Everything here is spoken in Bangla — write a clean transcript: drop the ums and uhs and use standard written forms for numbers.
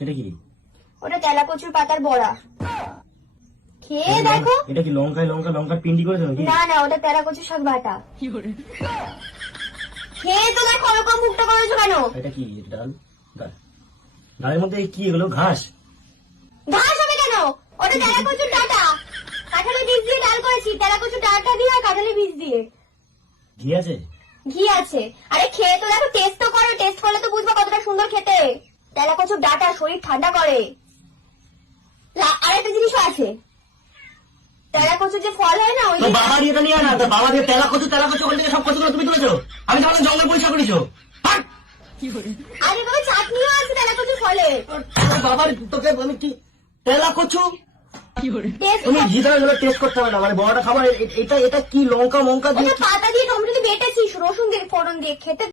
এটা কি? ওটা তেলাকচুর পাতার বড়া, খেয়ে দেখো। এটা কি লঙ্কার পিন্ডি করেছো নাকি? না না, ওটা তেলাকচুর শাক বাটা। খেয়ে তো দেখো, ওরকম মুখটা করেছো কেন? এটা কি? ডাল? ডালের মধ্যে কি এগুলো? ঘাস? ঘাস হবে কেন? ওটা তেলাকচুর ডাঁটা, কাঁঠালের বীজ দিয়ে ডাল করেছি, তেলাকচুর ডাঁটা দিয়ে আর কাঁঠালের বীজ দিয়ে। ঘি আছে? ঘি আছে। আরে খেয়ে তো দেখো, টেস্ট তো করো, টেস্ট করলে তো বুঝবো কতটা সুন্দর খেতে। তেলাকচুর ডাঁটা শরীর ঠান্ডা করে। আরেকটা জিনিসও আছে, তেলাকচুর যে ফল হয় না, ওই তো বাবা দিয়ে নিয়ে না, তো বাবা দিয়ে তেলাকচু ওখান থেকে সব কচুগুলো তুমি তুলেছো? আমি তোমাকে জঙ্গল পরিষ্কার করেছো? আরে বাবা, চাটনিও আছে তেলাকচুর ফলে। বাবার তোকে আমি কি তেলাকচু? টেস্ট তুমি ঘি ধরে টেস্ট করতে হবে না, মানে বড়টা খাবার। এটা কি লঙ্কা দিয়ে পাতা দিয়ে টমেটো দিয়ে বেটেছি, রসুন দিয়ে ফোড়ন দিয়ে খেতে